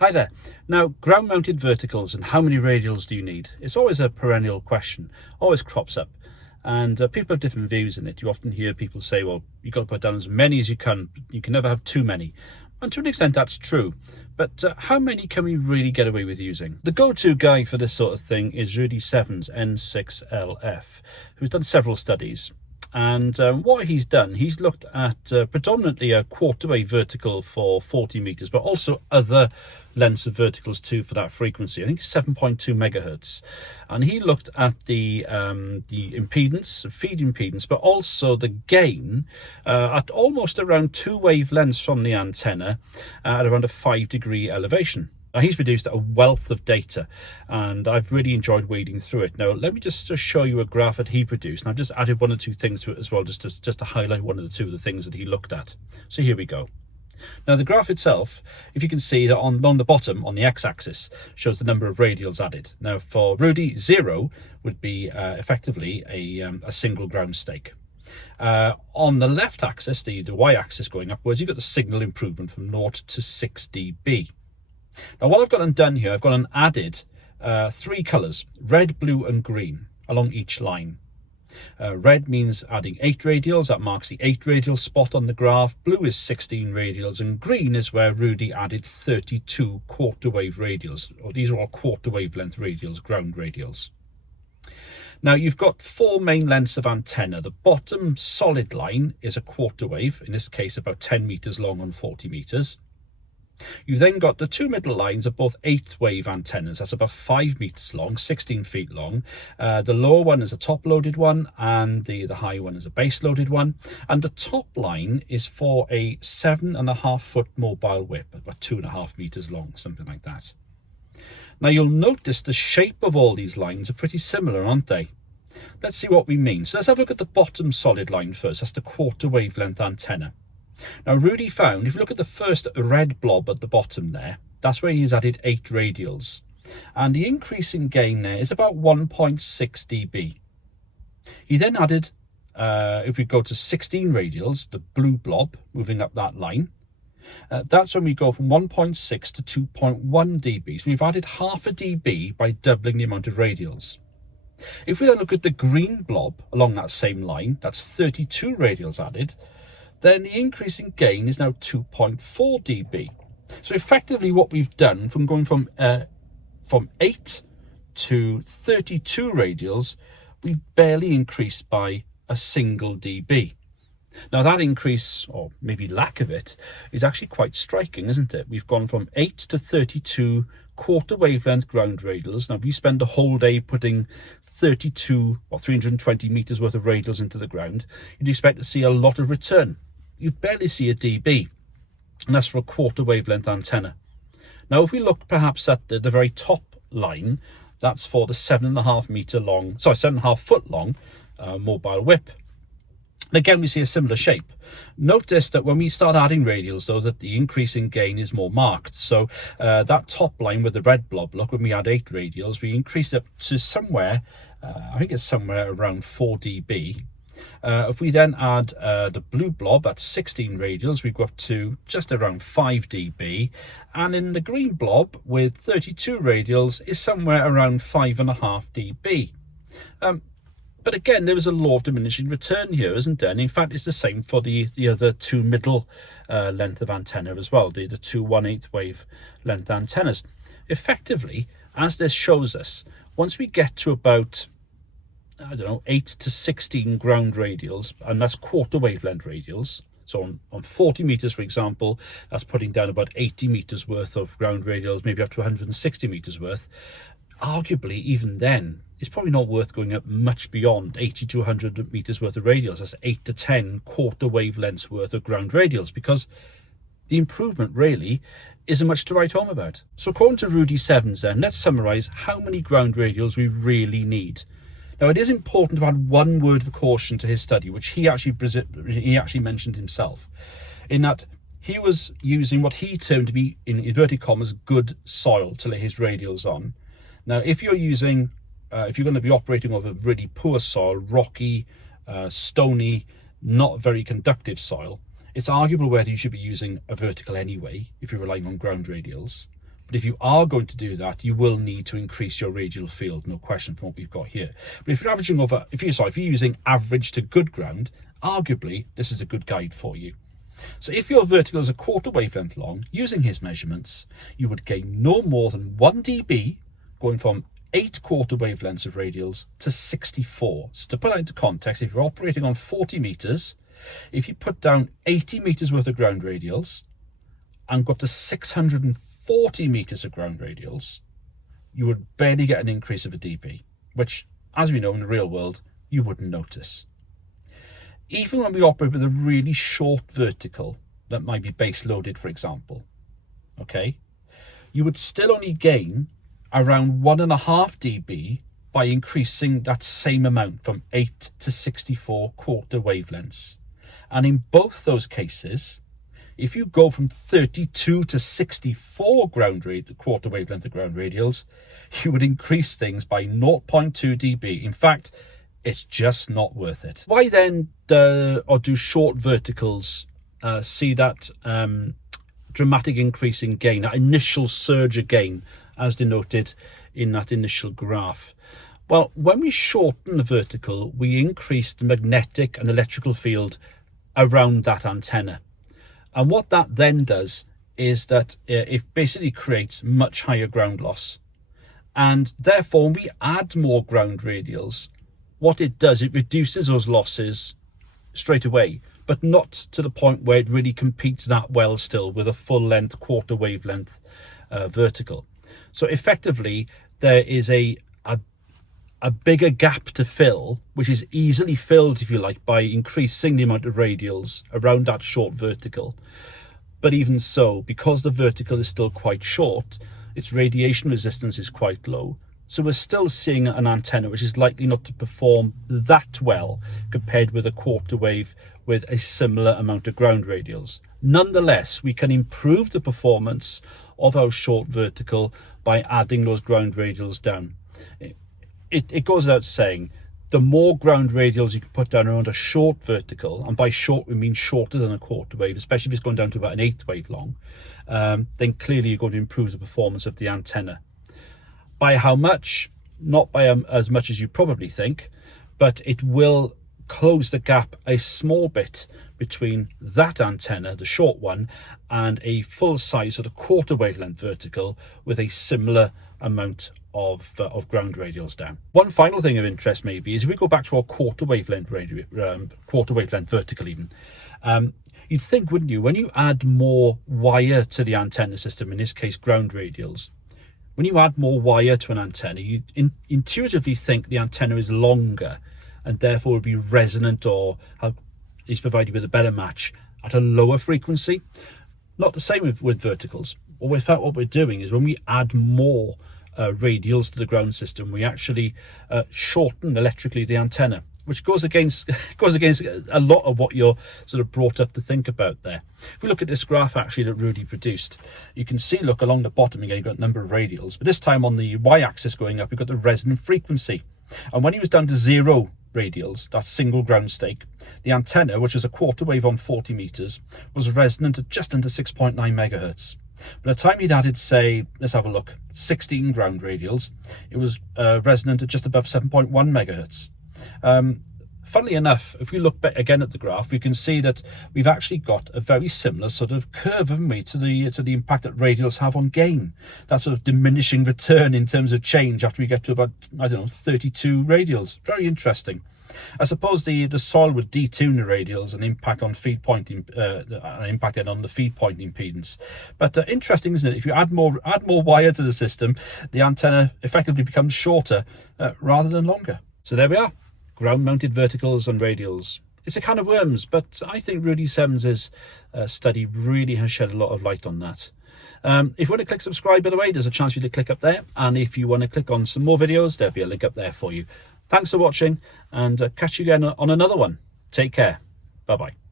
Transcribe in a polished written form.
Hi there. Now, ground-mounted verticals and how many radials do you need? It's always a perennial question, always crops up. And people have different views in it. You often hear people say, well, you've got to put down as many as you can never have too many. And to an extent, that's true. But how many can we really get away with using? The go-to guy for this sort of thing is Rudy Seven's N6LF, who's done several studies. And what he's done, he's looked at predominantly a quarter wave vertical for 40 meters, but also other lengths of verticals too for that frequency. I think 7.2 megahertz. And he looked at the impedance, feed impedance, but also the gain at almost around 2 wavelengths from the antenna at around a 5-degree elevation. Now, he's produced a wealth of data, and I've really enjoyed wading through it. Now, let me just show you a graph that he produced, and I've just added one or two things to it as well, just to highlight one or two of the things that he looked at. So here we go. Now, the graph itself, if you can see that along the bottom, on the x-axis, shows the number of radials added. Now, for Rudy, 0 would be effectively a single ground stake. On the left axis, the y-axis going upwards, you've got the signal improvement from 0 to 6 dB. Now, what I've got undone here, I've got added 3 colours, red, blue and green, along each line. Red means adding 8 radials, that marks the 8 radial spot on the graph. Blue is 16 radials, and green is where Rudy added 32 quarter wave radials. These are all quarter wavelength radials, ground radials. Now, you've got 4 main lengths of antenna. The bottom solid line is a quarter wave, in this case about 10 meters long on 40 meters. You've then got the 2 middle lines are both 8-wave antennas. That's about 5 meters long, 16 feet long. The lower one is a top-loaded one, and the high one is a base-loaded one. And the top line is for a 7.5-foot mobile whip, about 2.5 meters long, something like that. Now, you'll notice the shape of all these lines are pretty similar, aren't they? Let's see what we mean. So let's have a look at the bottom solid line first. That's the quarter wavelength antenna. Now, Rudy found, if you look at the first red blob at the bottom there, that's where he's added 8 radials. And the increase in gain there is about 1.6 dB. He then added, if we go to 16 radials, the blue blob, moving up that line, that's when we go from 1.6 to 2.1 dB. So we've added half a dB by doubling the amount of radials. If we then look at the green blob along that same line, that's 32 radials added, then the increase in gain is now 2.4 dB. So effectively what we've done from going from 8 to 32 radials, we've barely increased by a single dB. Now, that increase, or maybe lack of it, is actually quite striking, isn't it? We've gone from 8 to 32 quarter wavelength ground radials. Now, if you spend a whole day putting 32 or 320 meters worth of radials into the ground, you'd expect to see a lot of return. You barely see a dB, and that's for a quarter wavelength antenna. Now, if we look perhaps at the very top line, that's for the 7.5 foot long mobile whip. And again, we see a similar shape. Notice that when we start adding radials, though, that the increase in gain is more marked. So that top line with the red blob, look, when we add 8 radials, we increase it to somewhere, I think it's somewhere around 4 dB. If we then add the blue blob at 16 radials, we go up to just around 5 dB. And in the green blob with 32 radials is somewhere around 5.5 dB. But again, there is a law of diminishing return here, isn't there? And in fact, it's the same for the other 2 middle length of antenna as well, the 2 1/8 wave length antennas. Effectively, as this shows us, once we get to about 8 to 16 ground radials, and that's quarter wavelength radials. So on 40 meters, for example, that's putting down about 80 meters worth of ground radials, maybe up to 160 meters worth. Arguably, even then, it's probably not worth going up much beyond 80 to 100 meters worth of radials. That's 8 to 10 quarter wavelengths worth of ground radials, because the improvement really isn't much to write home about. So according to Rudy Sevens then, let's summarize how many ground radials we really need. Now, it is important to add one word of caution to his study, which he actually mentioned himself, in that he was using what he termed to be, in inverted commas, good soil to lay his radials on. Now, if you're going to be operating over really poor soil, rocky, stony, not very conductive soil, it's arguable whether you should be using a vertical anyway, if you're relying on ground radials. But if you are going to do that, you will need to increase your radial field, no question, from what we've got here. But if you're averaging over, if you're using average to good ground, arguably this is a good guide for you. So if your vertical is a quarter wavelength long, using his measurements, you would gain no more than 1 dB, going from 8 quarter wavelengths of radials to 64. So to put that into context, if you're operating on 40 meters, if you put down 80 meters worth of ground radials and go up to 640 meters of ground radials, you would barely get an increase of a dB, which, as we know in the real world, you wouldn't notice. Even when we operate with a really short vertical that might be base loaded, for example, okay, you would still only gain around 1.5 dB by increasing that same amount from 8 to 64 quarter wavelengths. And in both those cases, if you go from 32 to 64 quarter wavelength of ground radials, you would increase things by 0.2 dB. In fact, it's just not worth it. Why then do short verticals see that dramatic increase in gain, that initial surge of gain, as denoted in that initial graph? Well, when we shorten the vertical, we increase the magnetic and electrical field around that antenna. And what that then does is that it basically creates much higher ground loss. And therefore, when we add more ground radials, what it does, it reduces those losses straight away, but not to the point where it really competes that well still with a full length, quarter wavelength vertical. So effectively, there is a bigger gap to fill, which is easily filled, if you like, by increasing the amount of radials around that short vertical. But even so, because the vertical is still quite short, its radiation resistance is quite low. So we're still seeing an antenna which is likely not to perform that well compared with a quarter wave with a similar amount of ground radials. Nonetheless, we can improve the performance of our short vertical by adding those ground radials down. It goes without saying, the more ground radials you can put down around a short vertical, and by short we mean shorter than a quarter wave, especially if it's gone down to about an 1/8 wave long, then clearly you're going to improve the performance of the antenna. By how much? Not by as much as you probably think, but it will close the gap a small bit between that antenna, the short one, and a full size sort of quarter wavelength vertical with a similar amount of ground radials down. One final thing of interest maybe is if we go back to our quarter wavelength vertical even, you'd think, wouldn't you, when you add more wire to the antenna system, in this case ground radials, when you add more wire to an antenna, you intuitively think the antenna is longer and therefore will be resonant or is provided with a better match at a lower frequency. Not the same with verticals. What we're doing is when we add more radials to the ground system, we actually shorten electrically the antenna, which goes against a lot of what you're sort of brought up to think about there. If we look at this graph actually that Rudy produced, you can see, look, along the bottom again, you've got a number of radials, but this time on the y-axis going up, you've got the resonant frequency. And when he was down to 0 radials, that single ground stake, the antenna, which is a quarter wave on 40 meters, was resonant at just under 6.9 megahertz. By the time he'd added, say, let's have a look, 16 ground radials, it was resonant at just above 7.1 megahertz. Funnily enough, if we look back again at the graph, we can see that we've actually got a very similar sort of curve, haven't we, to the impact that radials have on gain. That sort of diminishing return in terms of change after we get to about, 32 radials. Very interesting. I suppose the soil would detune the radials and impact on feed point on the feed point impedance. But interesting, isn't it? If you add more wire to the system, the antenna effectively becomes shorter rather than longer. So there we are. Ground-mounted verticals and radials. It's a can of worms, but I think Rudy Sevens's study really has shed a lot of light on that. If you want to click subscribe, by the way, there's a chance for you to click up there. And if you want to click on some more videos, there'll be a link up there for you. Thanks for watching, and catch you again on another one. Take care. Bye-bye.